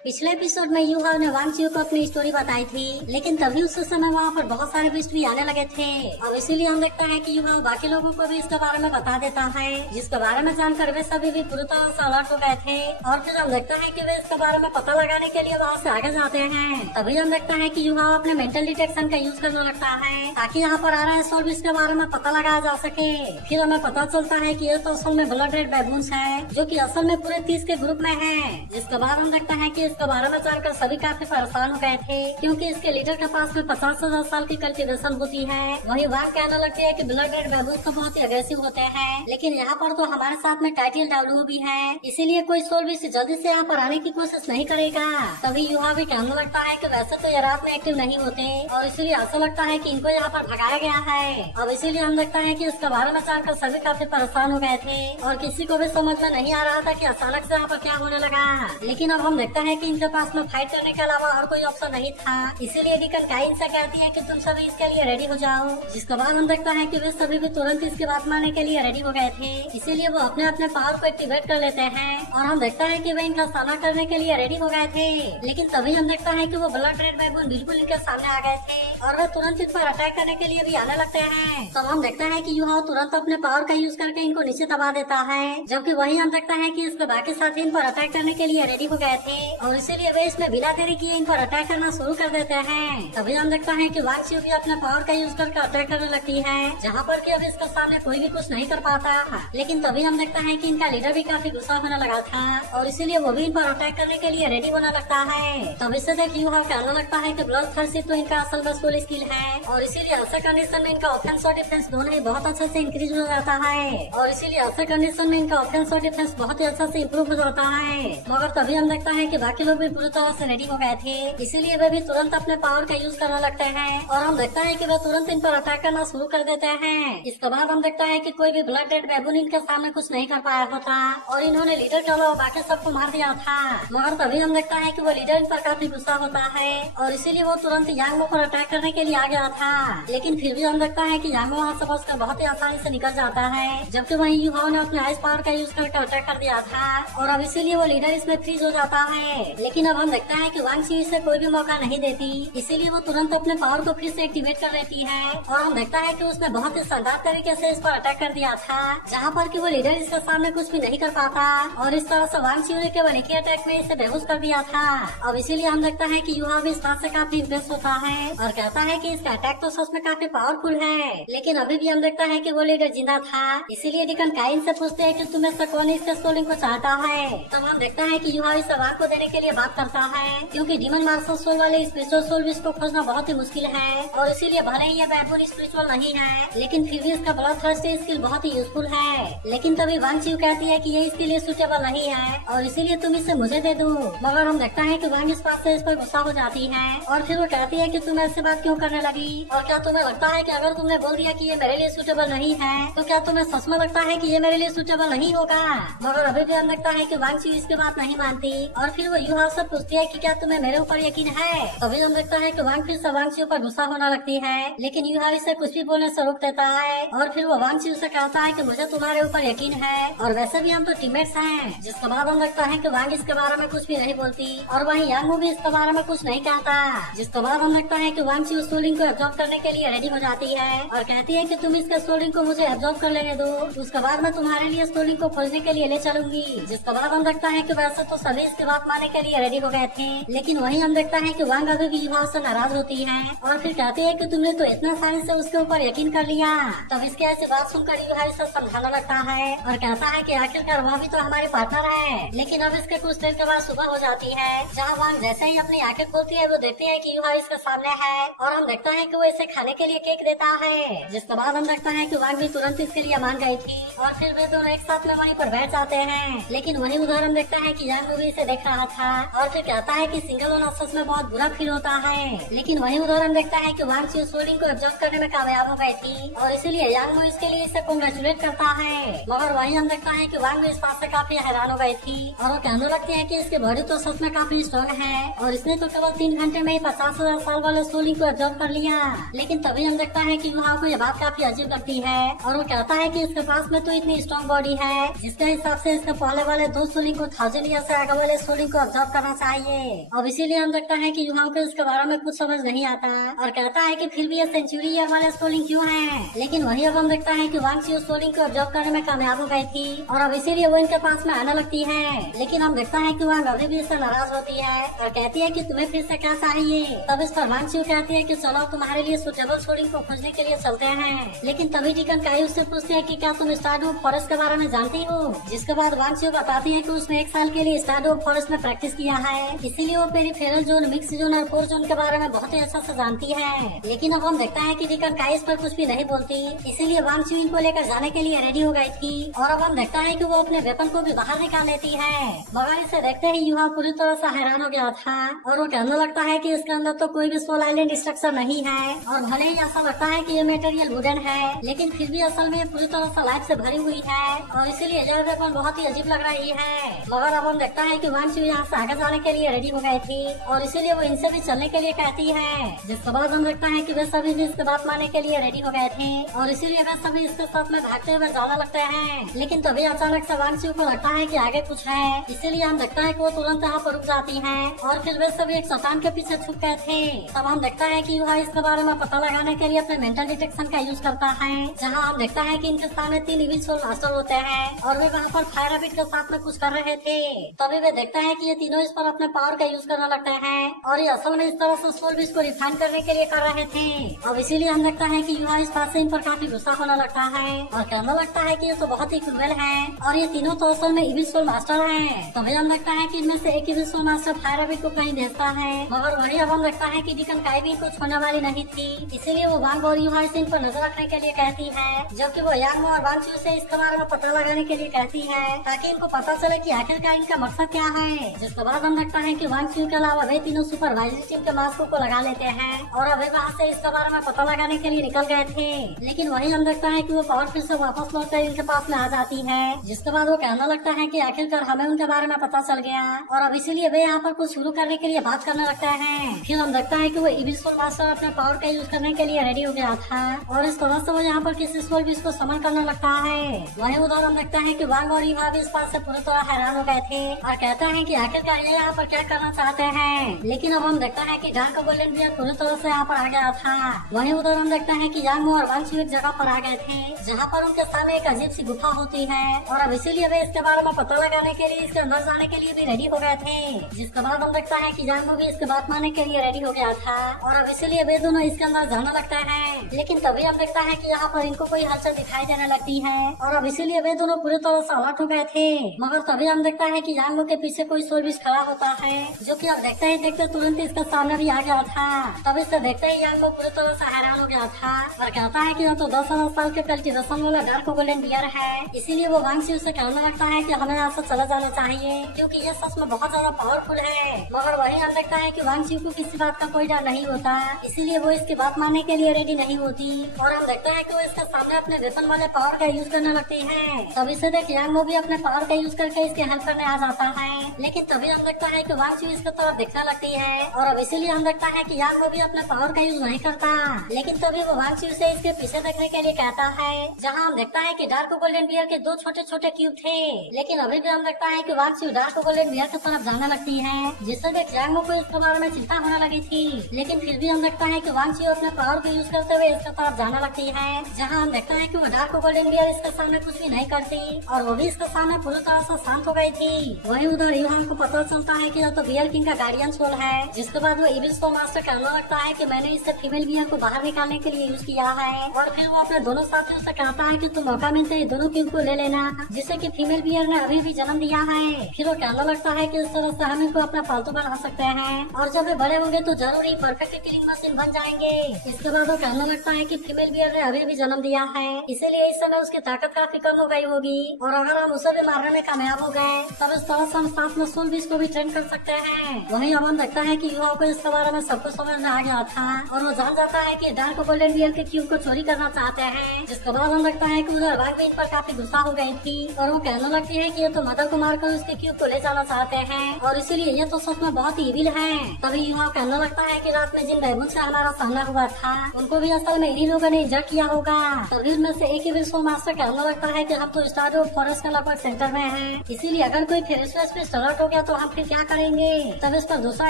पिछले एपिसोड में यूहाव ने वांग चियो को अपनी स्टोरी बताई थी, लेकिन तभी उस समय वहाँ पर बहुत सारे ट्विस्ट भी आने लगे थे। अब इसीलिए हम देखता है कि यूहाव बाकी लोगों को भी इसके बारे में बता देता है, जिसके बारे में जानकर वे सभी भी पूरी तरह से अलर्ट हो गए थे। और फिर हम देखता है कि वे इसके बारे में पता लगाने के लिए वहाँ से आगे जाते हैं। तभी हम देखता है कि यूहाव अपने मेंटल डिटेक्शन का यूज करने लगता है, ताकि यहाँ पर आ रहे सोल्व इसके बारे में पता लगाया जा सके। फिर हमें पता चलता है कि ये तो असल में ब्लड रेड बैबून्स है, जो कि असल में पूरे 30 के ग्रुप में है। जिसके बाद हम देखता है कि इसके बारे में जानकर सभी काफी परेशान हो गए थे, क्योंकि इसके लीडर के पास में 50,000 साल की कल्टीवेशन होती है। वही वांग कहने लगती है कि ब्लड रेड बैबून्स तो बहुत ही अग्रेसिव होते हैं, लेकिन यहाँ पर तो हमारे साथ में टाइटल डाब्लू भी है, इसीलिए कोई सोल भी जल्दी से यहाँ पर आने की कोशिश नहीं करेगा। तभी युवा भी कहने लगता है कि वैसे तो ये रात में एक्टिव नहीं होते, और इसीलिए ऐसा लगता है कि इनको यहाँ पर भगाया गया है। अब इसीलिए हम देखता है कि इसके बारे में जानकर सभी काफी परेशान हो गए थे, और किसी को भी समझ में नहीं आ रहा था कि अचानक से यहाँ पर क्या होने लगा। लेकिन अब हम देखता है कि इनके पास में फाइट करने के अलावा और कोई ऑप्शन नहीं था, इसीलिए डिकन काइन से कहती है कि तुम सभी इसके लिए रेडी हो जाओ। जिसके बाद हम देखता है कि वे सभी भी तुरंत इसकी बात मानने के लिए रेडी हो गए थे, इसीलिए वो अपने अपने पावर को एक्टिवेट कर लेते हैं। और हम देखता है कि वे इनका सामना करने के लिए रेडी हो गए थे। लेकिन तभी हम देखता है कि वो ब्लड रेड बैबून बिल्कुल इनके सामने आ गए थे, और वे तुरंत इन पर अटैक करने के लिए भी आने लगते हैं। तब हम देखते हैं कि युवा तुरंत अपने पावर का यूज करके इनको नीचे दबा देता है, जबकि वही हम देखता है कि इसके बाकी साथी इन पर अटैक करने के लिए रेडी हो गए थे, और इसीलिए वे इसमें बिना देरी किए इन पर अटैक करना शुरू कर देते हैं। तभी हम देखता है कि वांग चियो भी अपने पावर का यूज करके अटैक करने लगती है, जहाँ पर कि अब इसके सामने कोई भी कुछ नहीं कर पाता। लेकिन तभी हम देखता है कि इनका लीडर भी काफी गुस्सा होने लगा था, और इसीलिए वो भी इन पर अटैक करने के लिए रेडी होने लगता है। तब इससे देख युवा कहने लगता है कि ब्लड थर्स्ट तो इनका असल में फुल स्किल है, और इसीलिए ऐसे कंडीशन में इनका ऑफेंस और डिफेंस दोनों ही बहुत अच्छे से इंक्रीज हो जाता है, और इसीलिए ऐसे कंडीशन में इनका ऑफेंस और डिफेंस बहुत ही अच्छा से इम्प्रूव हो जाता है। मगर तभी हम देखता है कि बाकी लोग भी पूरी तरह से रेडी हो गए थे, इसीलिए वे भी तुरंत अपने पावर का यूज करने लगते हैं, और हम देखता है कि वे तुरंत इन पर अटैक करना शुरू कर देते हैं। इसके बाद हम देखता है कि कोई भी ब्लड रेड बैबून इनके सामने कुछ नहीं कर पाया होता, और इन्होंने लीडर के अलावा बाकी सबको मार दिया था। मगर तभी हम देखता है कि वो लीडर इन पर काफी गुस्सा होता है, और इसीलिए वो तुरंत यांगो पर अटैक करने के लिए आ गया था। लेकिन फिर भी हम देखता है कि यांगो वहाँ से बचकर बहुत ही आसानी से निकल जाता है, जबकि वहीं युवाओं ने अपने आइस पावर का यूज करके अटैक कर दिया था, और अब इसीलिए वो लीडर इसमें फ्रीज हो जाता है। लेकिन अब हम देखता है कि वांग चियो इसे कोई भी मौका नहीं देती, इसीलिए वो तुरंत अपने पावर को फिर से एक्टिवेट कर लेती है, और हम देखता है कि उसने बहुत ही शानदार तरीके से इस पर अटैक कर दिया था, जहाँ पर कि वो लीडर इसके सामने कुछ भी नहीं कर पाता, और इस तरह से वांग चियो ने केवल एक ही अटैक में इसे बेहोश कर दिया था। अब इसीलिए हम देखता है कि युवा भी इस बात से काफी इम्प्रेस होता है, और कहता है कि इसका अटैक तो सच में काफी पावरफुल है। लेकिन अभी भी हम देखता है कि वो लीडर जिंदा था, इसीलिए डिकन काइन से पूछते हैं कि तुम्हें से कौन इसके सोलिंग को चाहता है। तब हम देखता है कि युवा इस वांग को देने के लिए बात करता है, क्योंकि डीमन मार्शल सोल वाले स्पिरिचुअल सोल भी इसको खोजना बहुत ही मुश्किल है, और इसीलिए भले ही ये बैबून स्पिरिचुअल नहीं है, लेकिन फिर भी इसका ब्लड थर्स्ट स्किल बहुत ही यूजफुल है। लेकिन तभी वांग चियो कहती है कि ये इसके लिए सुटेबल नहीं है, और इसीलिए तुम इसे मुझे दे दो। मगर हम देखता है कि वांग इस बात से इस पर गुस्सा हो जाती है, और फिर वो कहती है कि तुम ऐसे बात क्यों करने लगी, और क्या तुम्हें लगता है कि अगर तुमने बोल दिया कि ये मेरे लिए सुटेबल नहीं है, तो क्या तुम्हें सच में लगता है कि ये मेरे लिए सुटेबल नहीं होगा। मगर अभी भी हम देखता है कि वांग चियो इसकी बात नहीं मानती, और फिर वो युवा से पूछती है कि क्या तुम्हें मेरे ऊपर यकीन है। तभी हम देखता है कि वांग फिर से वांग चियो पर गुस्सा होने लगती है, लेकिन युवा इसे कुछ भी बोलने से रोक देता है, और फिर वो वांग चियो से कहता है कि मुझे तुम्हारे ऊपर यकीन है, और वैसे भी हम तो टीममेट्स हैं। जिसके बाद हम देखता है कि वांग इसके बारे में कुछ भी नहीं बोलती, और वहीं यांगो भी इसके बारे में कुछ नहीं कहता। जिसके बाद हम देखता है कि वांग चियो सोलिंग को एब्जॉर्ब करने के लिए रेडी हो जाती है, और कहती है कि तुम इसके सोलिंग को मुझे एब्जॉर्ब कर लेने दो, उसके बाद मैं तुम्हारे लिए सोलिंग को खोजने के लिए ले चलूंगी। जिसके बाद हम देखता है कि वैसे तो सभी इसकी बात मानने के लिए रेडी हो गए थे, लेकिन वहीं हम देखता है कि वांग अभी भी युवा से नाराज होती है, और फिर कहती है कि तुमने तो इतना आसानी से उसके ऊपर यकीन कर लिया। तब इसकी ऐसी बात सुनकर युवा इसे समझाने लगता है, और कहता है कि आखिरकार वह भी तो हमारे पार्टनर है। लेकिन अब इसके कुछ देर के बाद सुबह हो जाती है, जहाँ वांग जैसे ही अपनी आंखें खोलती है वो देखती है कि युवा इसके सामने है, और हम देखता है कि वो इसे खाने के लिए केक देता है। जिसके बाद हम देखता है कि वांग भी तुरंत इसके लिए मान गई थी, और फिर वे दोनों एक साथ में वहीं पर बैठ जाते हैं। लेकिन वहीं उधर हम देखता है कि यांग भी इसे देख रहा था, और फिर कहता है कि सिंगल होना सच में बहुत बुरा फील होता है। लेकिन वहीं उधर हम देखता है कि वांग चियो सोलिंग को एब्जॉर्ब करने में कामयाब हो गई थी, और इसीलिए यांग इसके लिए इसे कांग्रेचुलेट करता है। मगर वहीं हम देखता है कि वांग इस बात से काफी हैरान हो गई थी, और वो कहने लगती है कि इसकी बॉडी तो सच में काफी स्ट्रॉन्ग है, और इसने तो केवल 3 घंटे में ही 50,000 साल वाले सोलिंग को एब्जॉर्ब कर लिया। लेकिन तभी हम देखता है कि युवा को ये बात काफी अजीब लगती है, और वो कहता है कि इसके पास में तो इतनी स्ट्रॉन्ग बॉडी है, जिसके हिसाब से इसके पहले वाले 2 सोलिंग को 1000 ईयर से आगे वाले सोलिंग को ऑब्जर्व करना चाहिए। अब इसीलिए हम देखता है कि युवाओं को इसके बारे में कुछ समझ नहीं आता और कहता है कि फिर भी ये सेंचुरी ईयर वाले स्टोलिंग क्यों है। लेकिन वही अब हम देखता है कि वांग ची स्टोलिंग को ऑब्जर्व करने में कामयाब हो गई थी और अब इसीलिए वो इनके पास में आने लगती है। लेकिन हम देखता है कि वांग अभी भी इससे नाराज होती है और कहती है कि तुम्हें फिर से क्या चाहिए। तब इस पर वांग ची कहती है कि चलो तुम्हारे लिए सुटेबल स्टोलिंग को खोजने के लिए चलते हैं। लेकिन तभी डिकन काई उससे पूछते हैं कि क्या तुम स्टारडोप फॉरेस्ट के बारे में जानती हो। जिसके बाद वांग ची बताती है कि उसने 1 साल के लिए स्टारडोप फॉरेस्ट में प्रैक्टिस किया है, इसीलिए वो पेरिफेरल जोन, मिक्स जोन और कोर जोन के बारे में बहुत ही अच्छा से जानती है। लेकिन अब हम देखता है कि डिकन काई इस पर कुछ भी नहीं बोलती, इसीलिए वांग ची इनको लेकर जाने के लिए रेडी हो गई थी। और अब हम देखता है कि वो अपने वेपन को भी बाहर निकाल लेती है। मगर इसे देखते ही युवा पूरी तरह से हैरान हो गया था और वो कहने लगता है कि इसके अंदर तो कोई भी सोल आइलैंड स्ट्रक्चर नहीं है और भले ही ऐसा लगता है कि ये मटेरियल वुडन है, लेकिन फिर भी असल में पूरी तरह से लाइफ से भरी हुई है और इसीलिए यह वेपन बहुत ही अजीब लग रही है। मगर अब हम देखता है कि वांग ची यहाँ से आगे जाने के लिए रेडी हो गई थी और इसीलिए वो इनसे भी चलने के लिए कहती है। जिसके बाद हम देखता है कि वे सभी भी इसके बात मानने के लिए रेडी हो गए थे और इसीलिए वे सभी इसके साथ में भागते हुए जाने लगते हैं। लेकिन तभी अचानक से वांग ची को लगता है कि आगे कुछ है, इसीलिए हम देखता है कि वो तुरंत यहाँ पर रुक जाती है और फिर वे सभी एक चट्टान के पीछे छुप गए थे। तब हम देखता है कि वह इसके बारे में पता लगाने के लिए अपने मेंटल डिटेक्शन का यूज करता है, जहाँ हम देखता है कि इनके सामने 3 इविल सोल मास्टर होते हैं और वे वहाँ पर फायर रैबिट के साथ में कुछ कर रहे थे। तभी वे देखता है कि ये तीनों इस पर अपने पावर का यूज करने लगते हैं और ये असल में इस तरह से सोल बीज को रिफाइन करने के लिए कर रहे थे। अब इसीलिए हम देखता है कि युवा इस बात से इन पर काफी गुस्सा होने लगता है और कहने लगता है कि ये तो बहुत ही क्रूएल है और ये तीनों तो असल में इविल सोल मास्टर हैं। तभी हम देखता है कि इनमें से एक evil soul master fire rabbit को कहीं भेजता है, मगर वही अब हम देखता है कि डिकन काई भी कुछ होने वाली नहीं थी, इसीलिए वो वांग और युवा से इन पर नजर रखने के लिए कहती है, जबकि वो यांग और वांग चू से इसके बारे में पता लगाने के लिए कहती है ताकि इनको पता चले कि आखिरकार इनका मकसद क्या है। जिसके बाद हम देखता है कि वांग चू के अलावा वे तीनों सुपरवाइजरी टीम के मास्क को लगा लेते हैं और वे वहाँ से इसके बारे में पता लगाने के लिए निकल गए थे। लेकिन वही हम देखता है कि वो पावर फिर से वापस लौटकर इनके पास में आ जाती है, जिसके बाद वो कहने लगता है कि आखिरकार हमें उनके बारे में पता चल गया और अब इसीलिए वे यहाँ पर कुछ शुरू करने के लिए बात करने लगते हैं। फिर हम देखता है कि वो इविल सोल मास्टर अपने पावर का यूज करने के लिए रेडी हो गया था और इस तरह से वो यहाँ पर किसी सोल बीज को समन करने लगता है। वहीं उधर हम देखता है कि वांग और युवा भी इस बात से पूरी तरह हैरान हो गए थे और कहते हैं कि आखिरकार ये यहाँ पर क्या करना चाहते हैं। लेकिन अब हम देखता है कि डार्क गोल्डन बियर पूरी तरह से यहाँ पर आ गया था। वहीं उधर हम देखता है कि यांग और वांग चू एक जगह पर आ गए थे जहाँ पर उनके सामने एक अजीब सी गुफा होती है और अब इसीलिए वे इसके बारे में पता लगाने के लिए इसके अंदर जाने के लिए भी रेडी हो गए थे। जिसके बाद हम देखता है कि यांग भी इसके बात मानने के लिए रेडी हो गया था और अब इसीलिए वे दोनों इसके अंदर जाने लगते हैं। लेकिन तभी हम देखता है कि यहाँ पर इनको कोई हलचल दिखाई देने लगती है और अब इसीलिए वे दोनों पूरी तरह से अलर्ट हो गए थे। मगर तभी हम देखता है कि यांग के पीछे कोई सोल बीज खड़ा होता है जो कि अब देखते ही देखते तुरंत इसके सामने भी आ गया था। तब इससे देखते ही यांग पूरी तरह से हैरान हो गया था और कहता है कि यह तो 10,000 साल के कल्टीवेशन वाला डार्क गोल्डन बियर है, इसीलिए वो वांग से कहने लगता है कि हमें यहाँ से चला जाना चाहिए क्योंकि ये सच में बहुत ज्यादा पावरफुल है। मगर वही हम देखता है कि वांग सी को किसी बात का कोई डर नहीं होता, इसीलिए वो इसकी बात मानने के लिए रेडी नहीं होती और हम देखता है कि वो इसके सामने अपने वेपन वाले पावर का यूज करने लगती है। तभी से देख यांग भी अपने पावर का यूज करके इसकी हेल्प करने आ जाता है। लेकिन तभी हम देखता है कि वांग सी इसके तरफ देखने लगती है और अब इसीलिए हम देखता है कि यांग भी अपने पावर का यूज नहीं करता। लेकिन तभी वो वांग सी से इसके पीछे देखने के लिए कहता है, जहाँ हम देखता है कि डार्क गोल्डन बियर के 2 छोटे छोटे क्यूब थे। लेकिन अभी भी हम देखता है कि वांग सी डार्क गोल्डन बियर की तरफ जाने लगती है, जिससे देख यांग को इसके बारे में चिंता होने लगी थी। लेकिन फिर भी हम देखता है कि वांग सी अपने पावर को यूज करते हुए इसके तरफ जाने लगती है, जहाँ हम देखता है कि वो डार्क गोल्डन बियर इसके सामने कुछ भी नहीं करती और वो भी इसके सामने पूरी तरह से शांत हो गई थी। वहीं उधर युहान को पता चलता है कि यह तो बियर किंग का गार्डियन सोल है। जिसके बाद वो इविल सोल मास्टर कहने लगता है कि मैंने इससे फीमेल बियर को बाहर निकालने के लिए यूज किया है और फिर वो अपने दोनों साथियों से कहता है कि तुम मौका मिलते ही दोनों क्यूब को ले लेना, जिससे कि फीमेल बियर ने अभी भी जन्म दिया है। फिर वो कहने लगता है कि इस तरह से हम इनको अपना पालतू बना सकते हैं और जब वे बड़े होंगे तो जरूर ही परफेक्ट किलिंग मशीन बन जाएंगे। इसके बाद वो कहने लगता है कि फीमेल बियर ने अभी भी जन्म दिया है, इसीलिए इस समय उसकी ताकत काफी कम हो गई होगी और अगर हम उसे भी मारने में कामयाब हो गए तब इस तरह से हम साथ में सोल बीज को भी ट्रेन कर सकते हैं। वहीं अब हम देखता है कि युवाओं को इसके बारे में सब कुछ समझ में आ गया था और वो जान जाता है कि डार्क गोल्डन बियर के क्यूब को चोरी करना चाहते हैं। जिसके बाद हम देखता है कि उधर वांग भी इन पर काफी गुस्सा हो गई थी और वो कहने लगती है कि ये तो मदर को मारकर उसके क्यूब को ले जाना चाहते हैं और इसीलिए ये तो सच में बहुत ही इविल है। तभी युवा कहने लगता है कि रात में जिन डेमन से हमारा सामना हुआ था उनको भी असल में इन्हीं लोगों ने इंजर्ड किया होगा। तभी उनमें से एक इविल सोल मास्टर कहने लगता है कि हम तो स्टारडोप फॉरेस्ट के लगभग सेंटर में हैं, इसीलिए अगर कोई फेरिस पे स्टार्ट हो गया गया तो हम फिर क्या करेंगे। तब इस पर दूसरा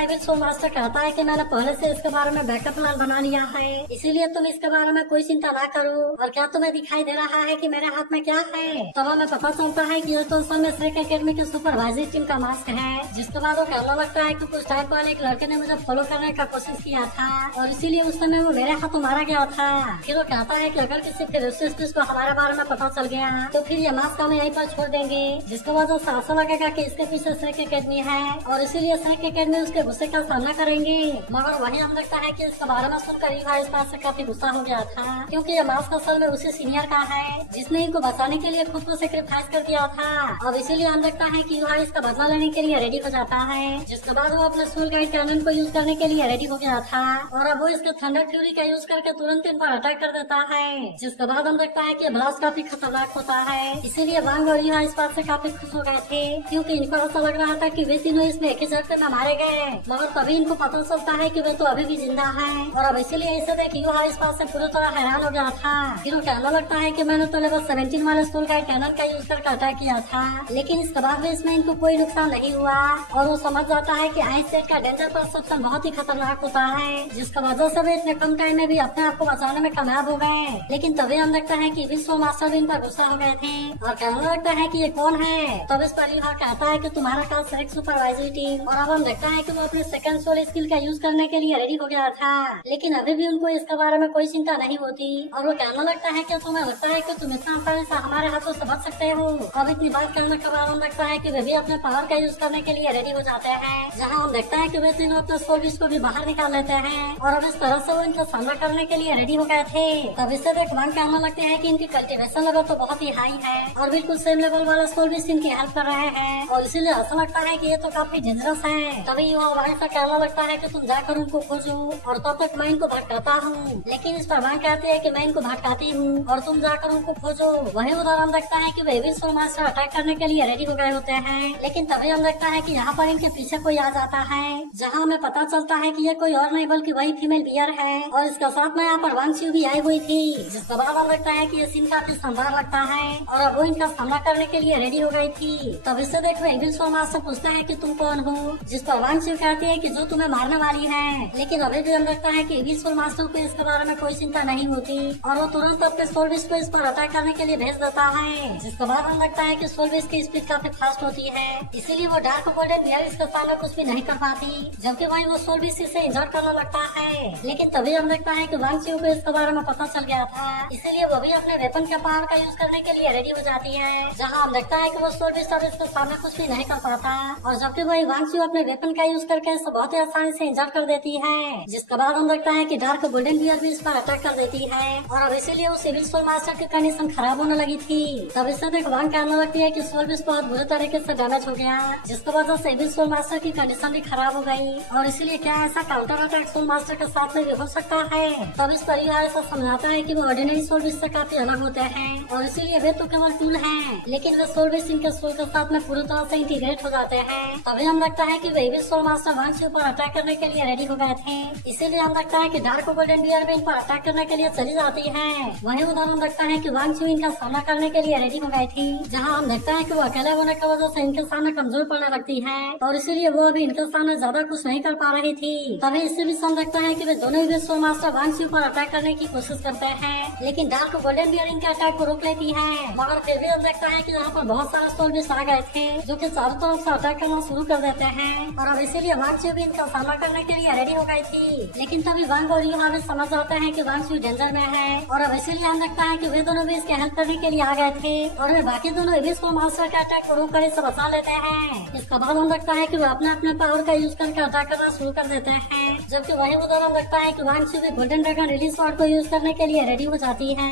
एविल सोल मास्टर कहता है कि मैंने पहले से इसके बारे में बैकअप प्लान बना लिया है, इसीलिए तुम इसके बारे में कोई चिंता ना करो। और क्या तुम्हें दिखाई दे रहा है कि मेरे हाथ में क्या है। तब हमें पता चलता है कि ये तो असल में श्रेक एकेडमी के सुपरवाइजरी टीम का मास्क है। जिसके बाद वो कहना लगता है कि कुछ टाइम पहले एक लड़के ने मुझे फॉलो करने का कोशिश किया था और इसीलिए उस समय वो मेरे हाथों मारा गया था। फिर वो कहता है कि अगर किसी फिजिसिस्ट को हमारे बारे में पता चल गया तो फिर ये मास्क हमें यहीं पर छोड़ देंगे। जिसके बाद वो ऐसा लगेगा कि इसके पीछे श्रेक एकेडमी है और इसीलिए श्रेक एकेडमी उसके गुस्से का सामना करेंगे। मगर वही हम लगता है कि इसके बारे में सुनकर युवा इस बात से काफी गुस्सा हो गया था, क्योंकि ये मास्क असल में उसी सीनियर का है जिसने इनको बचाने के लिए खुद को सेक्रीफाइस कर दिया था। अब इसीलिए हम लगता है कि युवा इसका बदला लेने के लिए रेडी हो जाता है। जिसके बाद वो अपने सोल गाइड कैनन को यूज करने के लिए रेडी हो गया था और अब वो इसके थंडर फ्यूरी का यूज करके तुरंत इन पर अटैक कर देता है। जिसके बाद हम देखता है कि ब्लास्ट काफी खतरनाक होता है, इसीलिए वांग और युवा इस बात से काफी खुश हो गए थे, क्योंकि इनको ऐसा लग रहा था कि वे तीनों इसमें एक ही झटके में मारे गए। मगर तभी इनको पता चलता है कि वे तो अभी भी जिंदा है और अब इसीलिए इसे देख युवा इस बात से पूरी तरह हैरान हो गया था। फिर वो कहना लगता है कि मैंने तो लेवल 17 वाले सोल गाइड कैनन का यूज करके अटैक किया था, लेकिन इसके बाद भी इसमें इनको कोई नुकसान नहीं हुआ और वो समझ जाता है कि आइस सेट का डेंजर परसेप्शन बहुत ही खतरनाक होता है, जिसका वजह से वे इतने कम टाइम में भी अपने आप को बचाने में कामयाब हो गए। लेकिन तभी हम देखता है कि विश्व मास्टर भी इन पर गुस्सा हो गए थे और कहने लगता है कि ये कौन है। तब इस पर युवा कहता है कि तुम्हारा काम श्रेक सुपरवाइजरी टीम। और अब हम देखता है कि वो अपने सेकंड सोल स्किल का यूज करने के लिए रेडी हो गया था, लेकिन अभी भी उनको इसके बारे में कोई चिंता नहीं होती और वो कहने लगता है कि तुम्हें लगता है कि तुम इतना आसानी से हमारे हाथों से बच सकते हो। अब इतनी बात करने के बाद हम लगता है कि वे भी अपने पावर का यूज करने के लिए रेडी हो जाते हैं, जहाँ हम देखता है कि वे तीनों अपने सोल बीज को भी बाहर निकाल लेते हैं और अब इस तरह से वो इनका सामना करने के लिए रेडी हो गए थे। तब इससे देख वांग कहने लगते हैं कि इनकी कल्टीवेशन लेवल तो बहुत ही हाई है और बिल्कुल सेम लेवल वाला सोल बीज इनकी हेल्प कर रहे हैं और इसीलिए ऐसा लगता है कि ये तो काफी डेंजरस है। तभी युवा वांग से कहने लगता है कि तुम जाकर उनको खोजो और तब तक मैं इनको भटकाता हूँ। लेकिन इस पर वांग कहते हैं कि मैं इनको भटकाती हूँ और तुम जाकर उनको खोजो। वही उधर हम देखता है कि वे एविल सोल मास्टर अटैक करने के लिए रेडी हो गए होते हैं, लेकिन तभी हम देखता है कि यहाँ पर इनके पीछे कोई आ जाता है, जहाँ हमें पता चलता है कि ये कोई और नहीं बल्कि वही फीमेल बियर है और इसके साथ में यहाँ पर वांगच्यू भी आई हुई थी। जिसके बाद हम लगता है कि ये सीन काफी शानदार लगता है और अब वो इनका सामना करने के लिए रेडी हो गई थी। तब इससे देख वे एविल सोल मास्टर पूछते हैं कि तुम कौन हो, जिस पर वांगच्यू कहती है कि जो तुम्हें मारने वाली है। लेकिन अभी भी हम लगता है कि एविल सोल मास्टर को इसके बारे में कोई चिंता नहीं होती और वो तुरंत अपने सोल बीज को इस पर अटैक करने के लिए भेज देता है। जिसके बाद हम लगता है कि सोल बीज की स्पीड काफी फास्ट होती है, इसीलिए वो डार्क गोल्डन बियर इसके सामने कुछ भी नहीं कर पाती, जबकि वही वो सोल बीज से इंजर्ड करने लगता है। लेकिन तभी हम देखता है कि वांगच्यू को इसके बारे में पता चल गया था, इसीलिए वो भी अपने वेपन के पावर का यूज करने के लिए रेडी हो जाती है, जहाँ हम देखता है कि वो सोल बीज इसके सामने कुछ भी नहीं कर पाता और जबकि वही वांगच्यू अपने वेपन का यूज करके इसे बहुत ही आसानी से इंजर्ड कर देती है। जिसके बाद हम देखता है कि डार्क गोल्डन बियर भी इस पर अटैक कर देती है और अब इसीलिए उस एविल सोल मास्टर की कंडीशन खराब होने लगी थी। तब इससे देख वांग कहने लगती है कि सोल बीज बहुत बुरे तरीके से डैमेज हो गया, जिसकी वजह से एविल सोल मास्टर की कंडीशन भी खराब हो गई और इसीलिए क्या ऐसा काउंटर अटैक सोल मास्टर के साथ में भी हो सकता है। तब इस परिवार ऐसा समझाता है कि वो ऑर्डिनरी सोल बीज से काफी अलग होते हैं और इसीलिए वे तो केवल टूल हैं, लेकिन वे सोल बीज इनके सोल के साथ में पूरी तरह से इंटीग्रेट हो जाते हैं। तभी हम लगता है कि वे एविल सोल मास्टर वांगच्यू पर अटैक करने के लिए रेडी हो गए थे, इसीलिए हम लगता है कि डार्क गोल्डन बियर भी इन पर अटैक करने के लिए चली जाती है। वही उधर हम लगता है कि वांगच्यू इनका सामना करने के लिए रेडी हो गई थी, जहाँ हम देखता है कि वो अकेले होने की वजह से इनके सामने कमजोर पड़ने लगती है और इसीलिए वो अभी इनके सामने ज्यादा कुछ नहीं कर पा रही थी। तभी इससे भी हम देखता है कि वे दोनों ही सोल मास्टर वांगच्यू पर अटैक करने की कोशिश करते हैं, लेकिन डार्क गोल्डन बियर इनके अटैक को रोक लेती है। मगर फिर भी हम देखता है कि यहाँ पर बहुत सारे सोल बीज आ गए थे जो कि चारों तरफ से अटैक करना शुरू कर देते हैं और अब इसीलिए वांगच्यू भी इनका सामना करने के लिए रेडी हो गई थी। लेकिन तभी वांग और युहा भी समझ जाते हैं कि वांगच्यू डेंजर में है और अब इसीलिए हम देखता है कि वे दोनों भी इसके हेल्प करने के लिए आ गए थे और वे बाकी दोनों एविल सोल मास्टर के अटैक को रोक कर इसे बचा लेते हैं। इसके बाद हम देखता है कि वे अपने अपने पावर का यूज करके अटैक करना शुरू कर देते हैं, जबकि वही उधर हम देखता है कि वांगच्यू भी गोल्डन ड्रैगन रिलीज स्वॉर्ड को यूज करने के लिए रेडी हो जाती है।